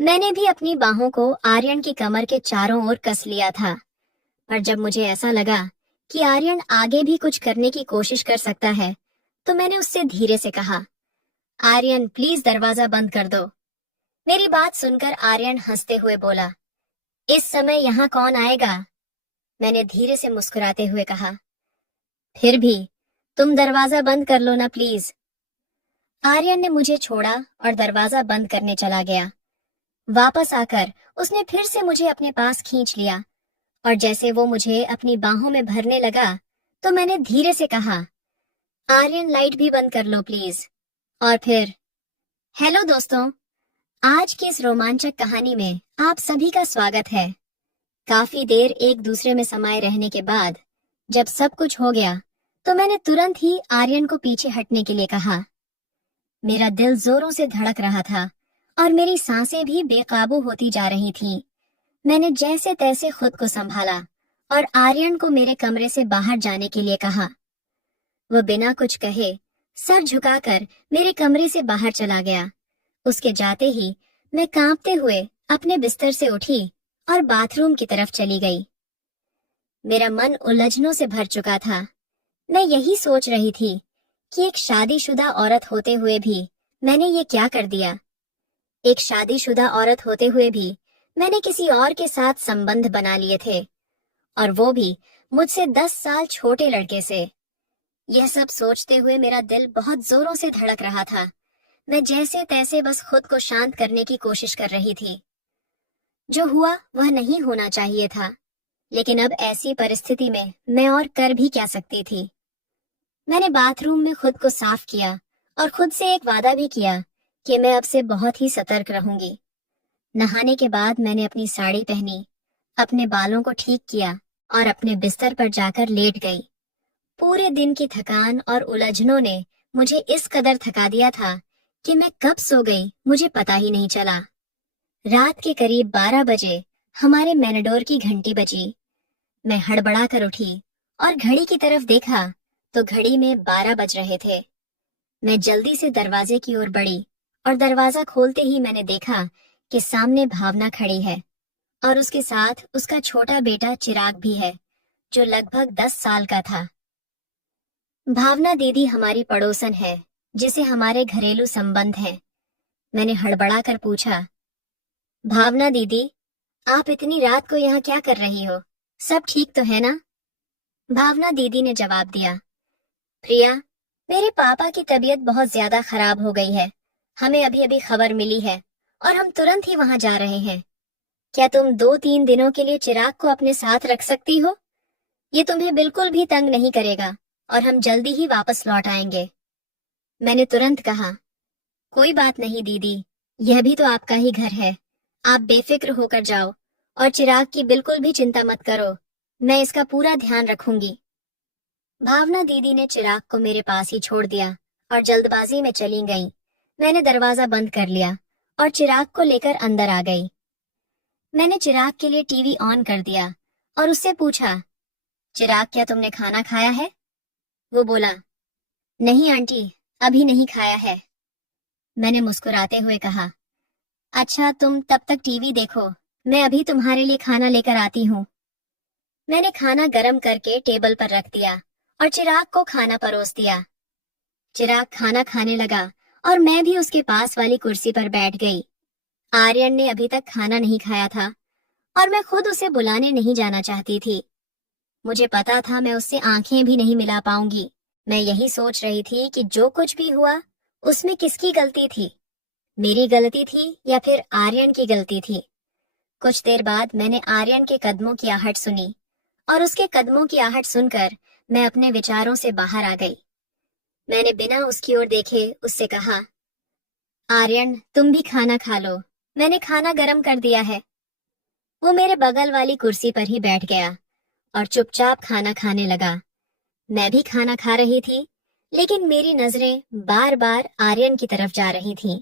मैंने भी अपनी बाहों को आर्यन की कमर के चारों ओर कस लिया था, पर जब मुझे ऐसा लगा कि आर्यन आगे भी कुछ करने की कोशिश कर सकता है, तो मैंने उससे धीरे से कहा, आर्यन प्लीज दरवाजा बंद कर दो। मेरी बात सुनकर आर्यन हंसते हुए बोला, इस समय यहाँ कौन आएगा? मैंने धीरे से मुस्कुराते हुए कहा, फिर भी तुम दरवाजा बंद कर लो ना प्लीज। आर्यन ने मुझे छोड़ा और दरवाजा बंद करने चला गया। वापस आकर उसने फिर से मुझे अपने पास खींच लिया और जैसे वो मुझे अपनी बाहों में भरने लगा, तो मैंने धीरे से कहा, आर्यन लाइट भी बंद कर लो प्लीज। और फिर हेलो दोस्तों, आज की इस रोमांचक कहानी में आप सभी का स्वागत है। काफी देर एक दूसरे में समाये रहने के बाद जब सब कुछ हो गया, तो मैंने तुरंत ही आर्यन को पीछे हटने के लिए कहा। मेरा दिल जोरों से धड़क रहा था और मेरी सांसें भी बेकाबू होती जा रही थीं। मैंने जैसे तैसे खुद को संभाला और आर्यन को मेरे कमरे से बाहर जाने के लिए कहा। वो बिना कुछ कहे सर झुकाकर मेरे कमरे से बाहर चला गया। उसके जाते ही मैं कांपते हुए अपने बिस्तर से उठी और बाथरूम की तरफ चली गई। मेरा मन उलझनों से भर चुका था। मैं यही सोच रही थी कि एक शादीशुदा औरत होते हुए भी मैंने ये क्या कर दिया। एक शादीशुदा औरत होते हुए भी मैंने किसी और के साथ संबंध बना लिए थे, और वो भी मुझसे 10 साल छोटे लड़के से। यह सब सोचते हुए मेरा दिल बहुत जोरों से धड़क रहा था। मैं जैसे तैसे बस खुद को शांत करने की कोशिश कर रही थी। जो हुआ वह नहीं होना चाहिए था, लेकिन अब ऐसी परिस्थिति में मैं और कर भी क्या सकती थी। मैंने बाथरूम में खुद को साफ किया और खुद से एक वादा भी किया कि मैं अब से बहुत ही सतर्क रहूंगी। नहाने के बाद मैंने अपनी साड़ी पहनी, अपने बालों को ठीक किया और अपने बिस्तर पर जाकर लेट गई। पूरे दिन की थकान और उलझनों ने मुझे इस कदर थका दिया था कि मैं कब सो गई मुझे पता ही नहीं चला। रात के करीब 12 बजे हमारे मैनेडोर की घंटी बजी। मैं हड़बड़ा कर उठी और घड़ी की तरफ देखा तो घड़ी में 12 बज रहे थे। मैं जल्दी से दरवाजे की ओर बढ़ी और दरवाजा खोलते ही मैंने देखा कि सामने भावना खड़ी है और उसके साथ उसका छोटा बेटा चिराग भी है, जो लगभग 10 साल का था। भावना दीदी हमारी पड़ोसन है, जिसे हमारे घरेलू संबंध हैं। मैंने हड़बड़ा कर पूछा, भावना दीदी, आप इतनी रात को यहाँ क्या कर रही हो? सब ठीक तो है ना? भावना दीदी ने जवाब दिया, प्रिया, मेरे पापा की तबीयत बहुत ज्यादा खराब हो गई है। हमें अभी अभी खबर मिली है और हम तुरंत ही वहां जा रहे हैं। क्या तुम 2-3 दिनों के लिए चिराग को अपने साथ रख सकती हो? ये तुम्हें बिल्कुल भी तंग नहीं करेगा और हम जल्दी ही वापस लौट आएंगे। मैंने तुरंत कहा, कोई बात नहीं दीदी, यह भी तो आपका ही घर है। आप बेफिक्र होकर जाओ और चिराग की बिल्कुल भी चिंता मत करो। मैं इसका पूरा ध्यान रखूंगी। भावना दीदी ने चिराग को मेरे पास ही छोड़ दिया और जल्दबाजी में चली गई। मैंने दरवाजा बंद कर लिया और चिराग को लेकर अंदर आ गई। मैंने चिराग के लिए टीवी ऑन कर दिया और उससे पूछा, चिराग क्या तुमने खाना खाया है? वो बोला, नहीं आंटी, अभी नहीं खाया है। मैंने मुस्कुराते हुए कहा, अच्छा तुम तब तक टीवी देखो, मैं अभी तुम्हारे लिए खाना लेकर आती हूँ। मैंने खाना गरम करके टेबल पर रख दिया और चिराग को खाना परोस दिया। चिराग खाना खाने लगा और मैं भी उसके पास वाली कुर्सी पर बैठ गई। आर्यन ने अभी तक खाना नहीं खाया था और मैं खुद उसे बुलाने नहीं जाना चाहती थी। मुझे पता था मैं उससे आंखें भी नहीं मिला पाऊंगी। मैं यही सोच रही थी कि जो कुछ भी हुआ उसमें किसकी गलती थी, मेरी गलती थी या फिर आर्यन की गलती थी। कुछ देर बाद मैंने आर्यन के कदमों की आहट सुनी और उसके कदमों की आहट सुनकर मैं अपने विचारों से बाहर आ गई। मैंने बिना उसकी ओर देखे उससे कहा, आर्यन तुम भी खाना खा लो, मैंने खाना गरम कर दिया है। वो मेरे बगल वाली कुर्सी पर ही बैठ गया और चुपचाप खाना खाने लगा। मैं भी खाना खा रही थी, लेकिन मेरी नजरें बार बार आर्यन की तरफ जा रही थीं।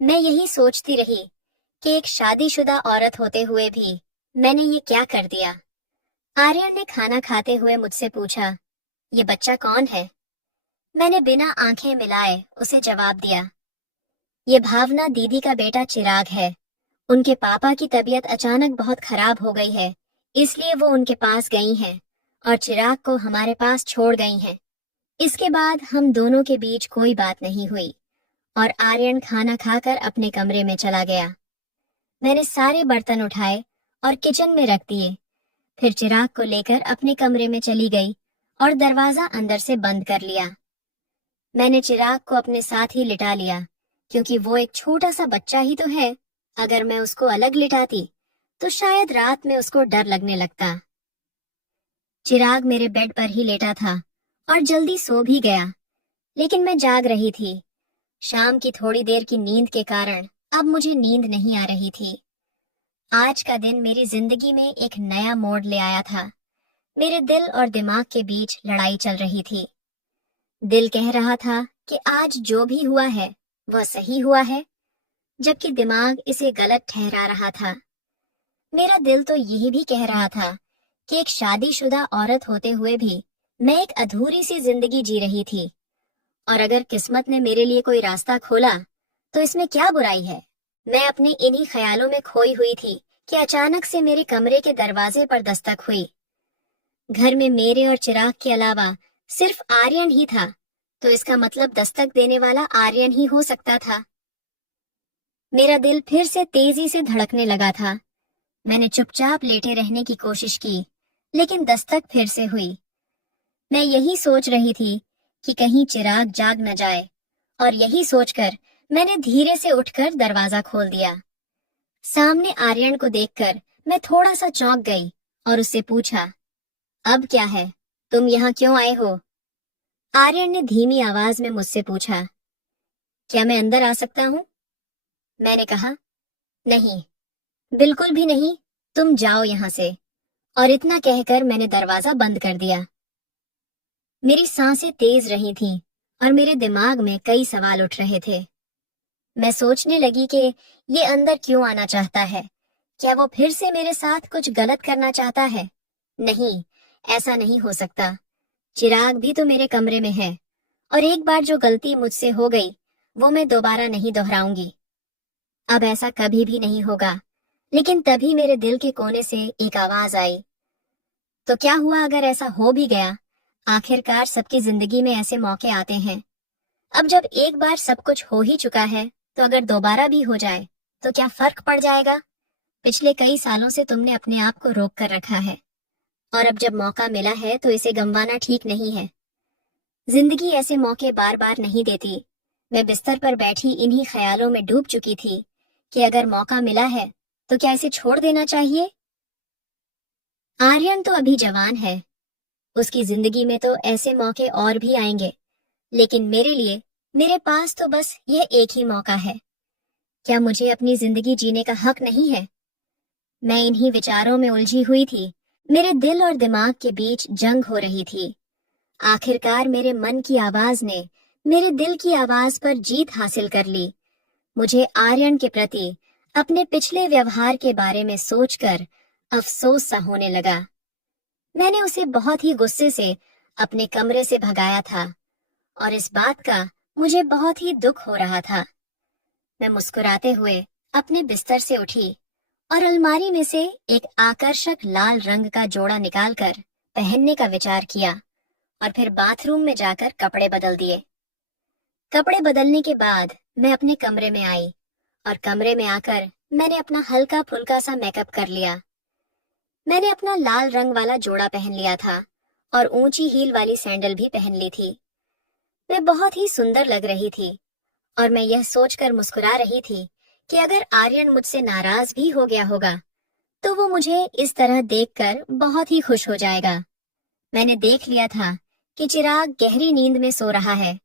मैं यही सोचती रही कि एक शादीशुदा औरत होते हुए भी मैंने ये क्या कर दिया। आर्यन ने खाना खाते हुए मुझसे पूछा, ये बच्चा कौन है? मैंने बिना आंखें मिलाए उसे जवाब दिया, ये भावना दीदी का बेटा चिराग है, उनके पापा की तबीयत अचानक बहुत खराब हो गई है, इसलिए वो उनके पास गई हैं और चिराग को हमारे पास छोड़ गई हैं। इसके बाद हम दोनों के बीच कोई बात नहीं हुई और आर्यन खाना खाकर अपने कमरे में चला गया। मैंने सारे बर्तन उठाए और किचन में रख दिए, फिर चिराग को लेकर अपने कमरे में चली गई और दरवाजा अंदर से बंद कर लिया। मैंने चिराग को अपने साथ ही लिटा लिया, क्योंकि वो एक छोटा सा बच्चा ही तो है। अगर मैं उसको अलग लिटाती तो शायद रात में उसको डर लगने लगता। चिराग मेरे बेड पर ही लेटा था और जल्दी सो भी गया, लेकिन मैं जाग रही थी। शाम की थोड़ी देर की नींद के कारण अब मुझे नींद नहीं आ रही थी। आज का दिन मेरी जिंदगी में एक नया मोड़ ले आया था। मेरे दिल और दिमाग के बीच लड़ाई चल रही थी। दिल कह रहा था कि आज जो भी हुआ है वह सही हुआ है, जबकि दिमाग इसे गलत ठहरा रहा था। मेरा दिल तो यही भी कह रहा था कि एक शादीशुदा औरत होते हुए भी मैं एक अधूरी सी जिंदगी जी रही थी, और अगर किस्मत ने मेरे लिए कोई रास्ता खोला तो इसमें क्या बुराई है। मैं अपने इन्हीं ख्यालों में खोई हुई थी कि अचानक से मेरे कमरे के दरवाजे पर दस्तक हुई। घर में मेरे और चिराग के अलावा सिर्फ आर्यन ही था, तो इसका मतलब दस्तक देने वाला आर्यन ही हो सकता था। मेरा दिल फिर से तेजी से धड़कने लगा था। मैंने चुपचाप लेटे रहने की कोशिश की, लेकिन दस्तक फिर से हुई। मैं यही सोच रही थी कि कहीं चिराग जाग न जाए, और यही सोचकर मैंने धीरे से उठकर दरवाजा खोल दिया। सामने आर्यन को देखकर मैं थोड़ा सा चौंक गई और उससे पूछा, अब क्या है, तुम यहाँ क्यों आए हो? आर्यन ने धीमी आवाज में मुझसे पूछा, क्या मैं अंदर आ सकता हूँ? मैंने कहा, नहीं, बिल्कुल भी नहीं, तुम जाओ यहाँ से। और इतना कहकर मैंने दरवाजा बंद कर दिया। मेरी सांसें तेज रही थीं और मेरे दिमाग में कई सवाल उठ रहे थे। मैं सोचने लगी कि ये अंदर क्यों आना चाहता है। क्या वो फिर से मेरे साथ कुछ गलत करना चाहता है? नहीं, ऐसा नहीं हो सकता। चिराग भी तो मेरे कमरे में है, और एक बार जो गलती मुझसे हो गई वो मैं दोबारा नहीं दोहराऊंगी। अब ऐसा कभी भी नहीं होगा। लेकिन तभी मेरे दिल के कोने से एक आवाज आई, तो क्या हुआ अगर ऐसा हो भी गया? आखिरकार सबकी जिंदगी में ऐसे मौके आते हैं। अब जब एक बार सब कुछ हो ही चुका है, तो अगर दोबारा भी हो जाए तो क्या फर्क पड़ जाएगा? पिछले कई सालों से तुमने अपने आप को रोक कर रखा है, और अब जब मौका मिला है तो इसे गंवाना ठीक नहीं है। जिंदगी ऐसे मौके बार बार नहीं देती। मैं बिस्तर पर बैठी इन्हीं ख्यालों में डूब चुकी थी कि अगर मौका मिला है तो क्या इसे छोड़ देना चाहिए? आर्यन तो अभी जवान है, उसकी जिंदगी में तो ऐसे मौके और भी आएंगे, लेकिन मेरे लिए मेरे पास तो बस यह एक ही मौका है। क्या मुझे अपनी जिंदगी जीने का हक नहीं है? मैं इन्हीं विचारों में उलझी हुई थी। मेरे दिल और दिमाग के बीच जंग हो रही थी। आखिरकार मेरे मन की आवाज ने मेरे दिल की आवाज पर जीत हासिल कर ली। मुझे आर्यन के प्रति अपने पिछले व्यवहार के बारे में सोचकर अफसोस सा होने लगा। मैंने उसे बहुत ही गुस्से से अपने कमरे से भगाया था, और इस बात का मुझे बहुत ही दुख हो रहा था। मैं मुस्कुराते हुए अपने बिस्तर से उठी और अलमारी में से एक आकर्षक लाल रंग का जोड़ा निकालकर पहनने का विचार किया, और फिर बाथरूम में जाकर कपड़े बदल दिए। कपड़े बदलने के बाद मैं अपने कमरे में आई, और कमरे में आकर मैंने अपना हल्का फुल्का सा मेकअप कर लिया। मैंने अपना लाल रंग वाला जोड़ा पहन लिया था और ऊंची हील वाली सैंडल भी पहन ली थी। मैं बहुत ही सुंदर लग रही थी, और मैं यह सोचकर मुस्कुरा रही थी कि अगर आर्यन मुझसे नाराज भी हो गया होगा तो वो मुझे इस तरह देखकर बहुत ही खुश हो जाएगा। मैंने देख लिया था कि चिराग गहरी नींद में सो रहा है।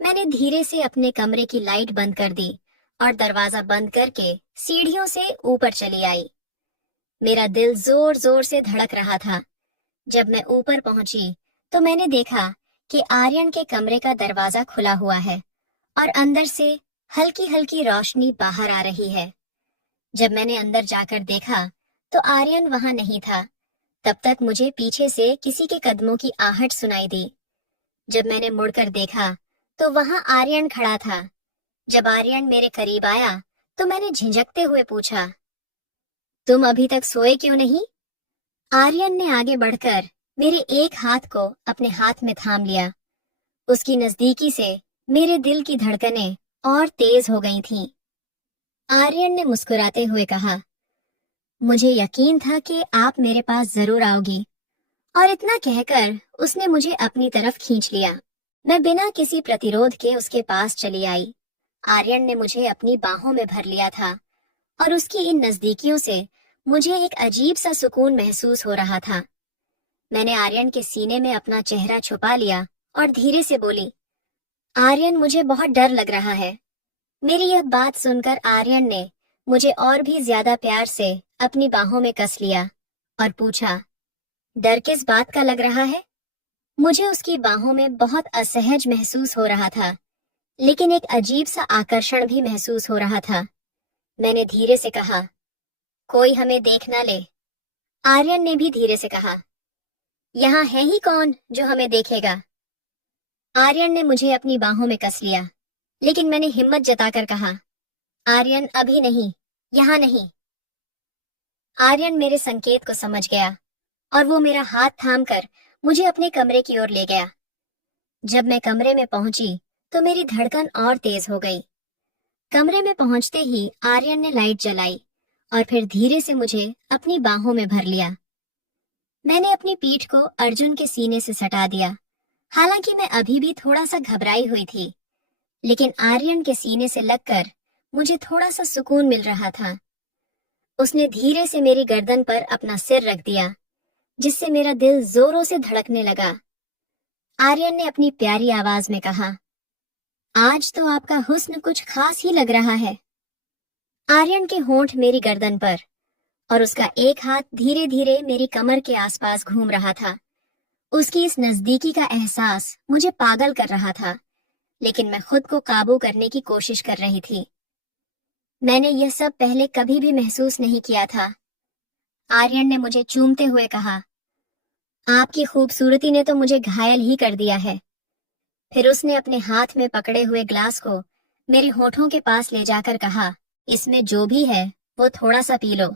मैंने धीरे से अपने कमरे की लाइट बंद कर दी और दरवाजा बंद करके सीढ़ियों से ऊपर चली आई। मेरा दिल जोर जोर से धड़क रहा था। जब मैं ऊपर पहुंची तो मैंने देखा कि आर्यन के कमरे का दरवाजा खुला हुआ है और अंदर से हल्की हल्की रोशनी बाहर आ रही है। जब मैंने अंदर जाकर देखा तो आर्यन वहां नहीं था। तब तक मुझे पीछे से किसी के कदमों की आहट सुनाई दी। जब मैंने मुड़कर देखा तो वहां आर्यन खड़ा था। जब आर्यन मेरे करीब आया तो मैंने झिझकते हुए पूछा, तुम अभी तक सोए क्यों नहीं? आर्यन ने आगे बढ़कर मेरे एक हाथ को अपने हाथ में थाम लिया। उसकी नजदीकी से मेरे दिल की धड़कनें और तेज हो गई थीं। आर्यन ने मुस्कुराते हुए कहा, मुझे यकीन था कि आप मेरे पास जरूर आओगी। और इतना कहकर उसने मुझे अपनी तरफ खींच लिया। मैं बिना किसी प्रतिरोध के उसके पास चली आई। आर्यन ने मुझे अपनी बाहों में भर लिया था और उसकी इन नजदीकियों से मुझे एक अजीब सा सुकून महसूस हो रहा था। मैंने आर्यन के सीने में अपना चेहरा छुपा लिया और धीरे से बोली, आर्यन, मुझे बहुत डर लग रहा है। मेरी यह बात सुनकर आर्यन ने मुझे और भी ज्यादा प्यार से अपनी बाहों में कस लिया और पूछा, डर किस बात का लग रहा है? मुझे उसकी बाहों में बहुत असहज महसूस हो रहा था, लेकिन एक अजीब सा आकर्षण भी महसूस हो रहा था। मैंने धीरे से कहा, कोई हमें देख ना ले। आर्यन ने भी धीरे से कहा, यहाँ है ही कौन जो हमें देखेगा? आर्यन ने मुझे अपनी बाहों में कस लिया, लेकिन मैंने हिम्मत जताकर कहा, आर्यन, अभी नहीं, यहाँ नहीं। आर्यन मेरे संकेत को समझ गया और वो मेरा हाथ थामकर मुझे अपने कमरे की ओर ले गया। जब मैं कमरे में पहुंची तो मेरी धड़कन और तेज हो गई। कमरे में पहुंचते ही आर्यन ने लाइट जलाई और फिर धीरे से मुझे अपनी बाहों में भर लिया। मैंने अपनी पीठ को अर्जुन के सीने से सटा दिया। हालांकि मैं अभी भी थोड़ा सा घबराई हुई थी, लेकिन आर्यन के सीने से लगकर मुझे थोड़ा सा सुकून मिल रहा था। उसने धीरे से मेरी गर्दन पर अपना सिर रख दिया, जिससे मेरा दिल जोरों से धड़कने लगा। आर्यन ने अपनी प्यारी आवाज में कहा, आज तो आपका हुस्न कुछ खास ही लग रहा है। आर्यन के होंठ मेरी गर्दन पर और उसका एक हाथ धीरे धीरे मेरी कमर के आसपास घूम रहा था। उसकी इस नजदीकी का एहसास मुझे पागल कर रहा था, लेकिन मैं खुद को काबू करने की कोशिश कर रही थी। मैंने यह सब पहले कभी भी महसूस नहीं किया था। आर्यन ने मुझे चूमते हुए कहा, आपकी खूबसूरती ने तो मुझे घायल ही कर दिया है। फिर उसने अपने हाथ में पकड़े हुए ग्लास को मेरे होठों के पास ले जाकर कहा, इसमें जो भी है वो थोड़ा सा पी लो।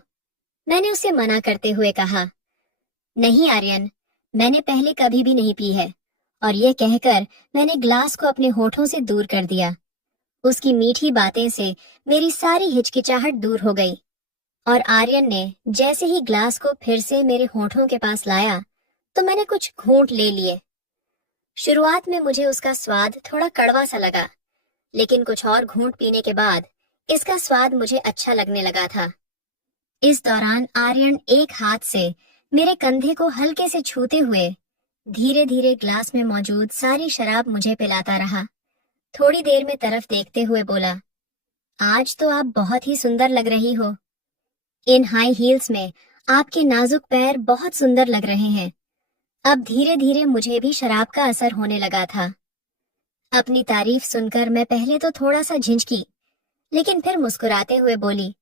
मैंने उसे मना करते हुए कहा, नहीं आर्यन, मैंने पहले कभी भी नहीं पी है। और यह कहकर मैंने ग्लास को अपने होठों से दूर कर दिया। उसकी मीठी बातें से मेरी सारी हिचकिचाहट दूर हो गई और आर्यन ने जैसे ही ग्लास को फिर से मेरे होठों के पास लाया तो मैंने कुछ घूंट ले लिए। शुरुआत में मुझे उसका स्वाद थोड़ा कड़वा सा लगा, लेकिन कुछ और घूंट पीने के बाद इसका स्वाद मुझे अच्छा लगने लगा था। इस दौरान आर्यन एक हाथ से मेरे कंधे को हल्के से छूते हुए धीरे धीरे ग्लास में मौजूद सारी शराब मुझे पिलाता रहा। थोड़ी देर में तरफ देखते हुए बोला, आज तो आप बहुत ही सुंदर लग रही हो। इन हाई हील्स में आपके नाजुक पैर बहुत सुंदर लग रहे हैं। अब धीरे धीरे मुझे भी शराब का असर होने लगा था। अपनी तारीफ सुनकर मैं पहले तो थोड़ा सा झिझकी, लेकिन फिर मुस्कुराते हुए बोली,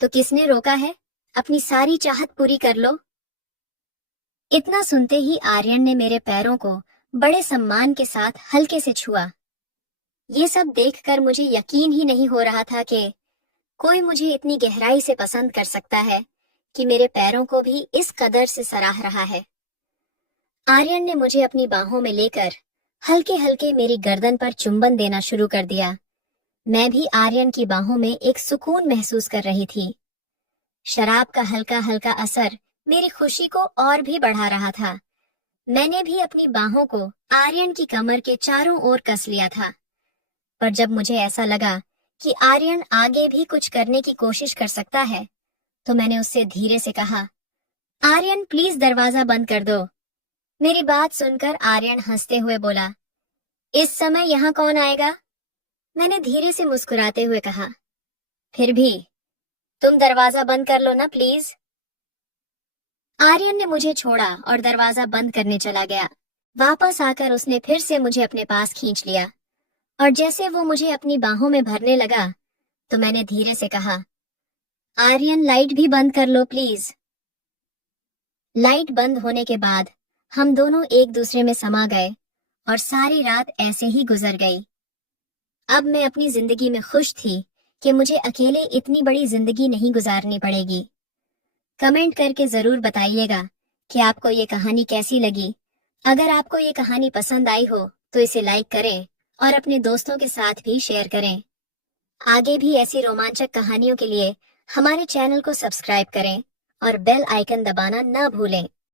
तो किसने रोका है? अपनी सारी चाहत पूरी कर लो। इतना सुनते ही आर्यन ने मेरे पैरों को बड़े सम्मान के साथ हल्के से छुआ। ये सब देखकर मुझे यकीन ही नहीं हो रहा था कि कोई मुझे इतनी गहराई से पसंद कर सकता है कि मेरे पैरों को भी इस कदर से सराह रहा है। आर्यन ने मुझे अपनी बाहों में लेकर हल्के हल्के मेरी गर्दन पर चुंबन देना शुरू कर दिया। मैं भी आर्यन की बाहों में एक सुकून महसूस कर रही थी। शराब का हल्का हल्का असर मेरी खुशी को और भी बढ़ा रहा था। मैंने भी अपनी बाहों को आर्यन की कमर के चारों ओर कस लिया था, पर जब मुझे ऐसा लगा कि आर्यन आगे भी कुछ करने की कोशिश कर सकता है, तो मैंने उससे धीरे से कहा, आर्यन, प्लीज दरवाजा बंद कर दो। मेरी बात सुनकर आर्यन हंसते हुए बोला, इस समय यहाँ कौन आएगा? मैंने धीरे से मुस्कुराते हुए कहा, फिर भी तुम दरवाजा बंद कर लो ना प्लीज। आर्यन ने मुझे छोड़ा और दरवाजा बंद करने चला गया। वापस आकर उसने फिर से मुझे अपने पास खींच लिया और जैसे वो मुझे अपनी बाहों में भरने लगा तो मैंने धीरे से कहा, आर्यन, लाइट भी बंद कर लो प्लीज। लाइट बंद होने के बाद हम दोनों एक दूसरे में समा गए और सारी रात ऐसे ही गुजर गई। अब मैं अपनी जिंदगी में खुश थी कि मुझे अकेले इतनी बड़ी जिंदगी नहीं गुजारनी पड़ेगी। कमेंट करके जरूर बताइएगा कि आपको ये कहानी कैसी लगी। अगर आपको ये कहानी पसंद आई हो तो इसे लाइक करें और अपने दोस्तों के साथ भी शेयर करें। आगे भी ऐसी रोमांचक कहानियों के लिए हमारे चैनल को सब्सक्राइब करें और बेल आइकन दबाना ना भूलें।